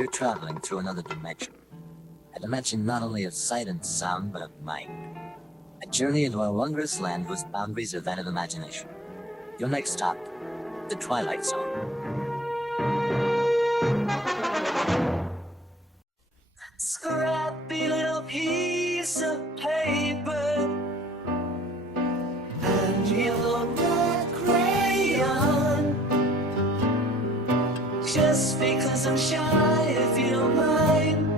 You're traveling through another dimension. A dimension not only of sight and sound, but of mind. A journey into a wondrous land whose boundaries are that of imagination. Your next stop, the Twilight Zone. Scrappy little piece of paper and yellow red crayon. Just because I'm shy, if you don't mind,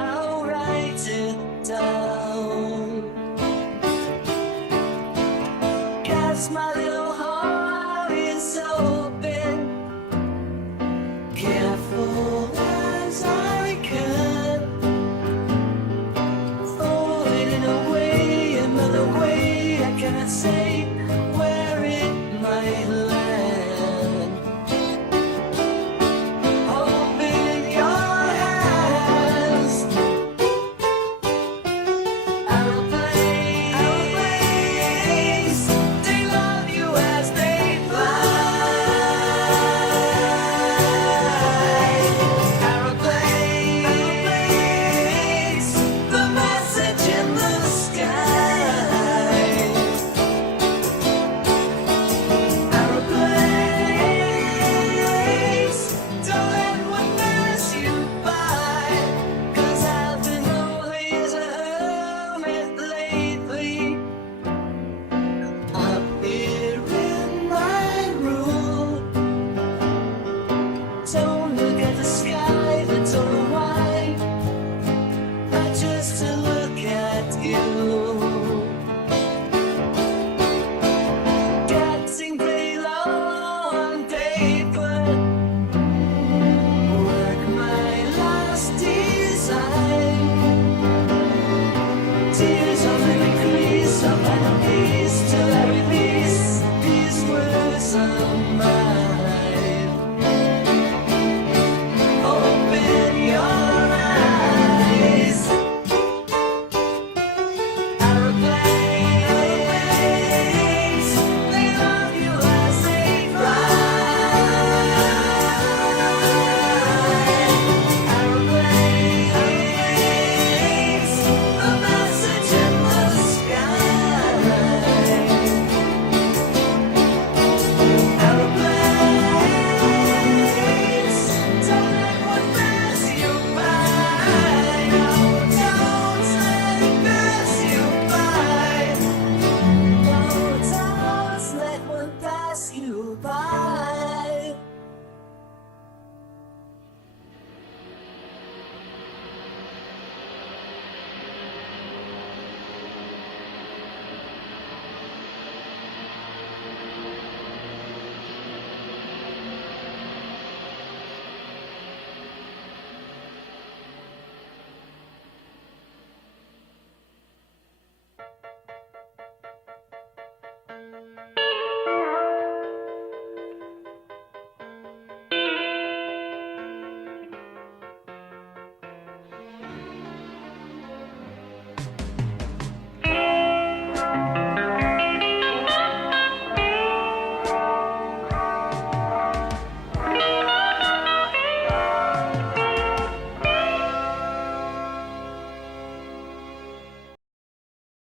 I'll write it down. Guess my little heart is open, careful as I can, fold it in a way, another way I cannot say where it might land. Open your hands, aeroplanes, they love you as they fly. Aeroplanes, the message in the sky. Aeroplanes, don't let one pass you by, 'cause I've been lonely as a hermit lately. Up here in my room, don't look at the sky, that's all why. I just to look at you.